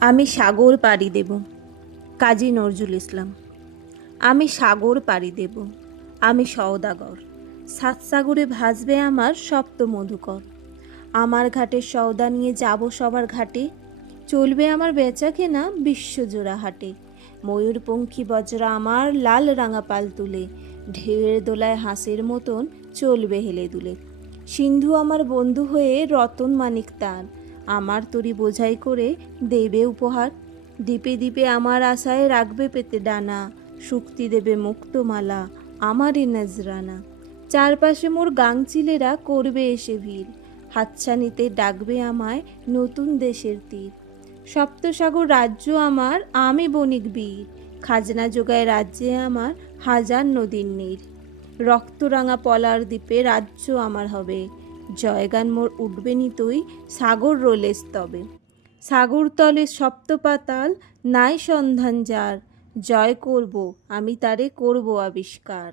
আমি সাগর পাড়ি দেব। কাজী নজরুল ইসলাম। আমি সাগর পাড়ি দেব, আমি সওদাগর। সাত সাগরে ভাসবে আমার সপ্ত মধুকর। আমার ঘাটের সওদা নিয়ে যাব সবার ঘাটে, চলবে আমার বেচা কেনা বিশ্বজোড়া হাটে। ময়ূরপঙ্খী বজ্রা আমার লাল রাঙা পাল তুলে, ঢেউয়ের দোলায় হাঁসের মতন চলবে হেলে দুলে। সিন্ধু আমার বন্ধু হয়ে রতন মানিক তার, আমার তরি বোঝাই করে দেবে উপহার। দ্বীপে দ্বীপে আমার আশায় রাখবে পেতে ডানা, শুক্তি দেবে মুক্তমালা আমারই নজরানা। চারপাশে মোর গাংচিলেরা করবে এসে ভিড়, হাতছানিতে ডাকবে আমায় নতুন দেশের তীর। সপ্তসাগর রাজ্য আমার, আমি বণিক বীর, খাজনা যোগায় রাজ্যে আমার হাজার নদীর নীর। রক্তরাঙা পলার দ্বীপে রাজ্য আমার হবে, জয়গান মোর উঠবে নিতই সাগর রোলে স্তবে। সাগর তলে সপ্ত পাতাল নাই সন্ধান যার, জয় করব আমি তারে করব আবিষ্কার।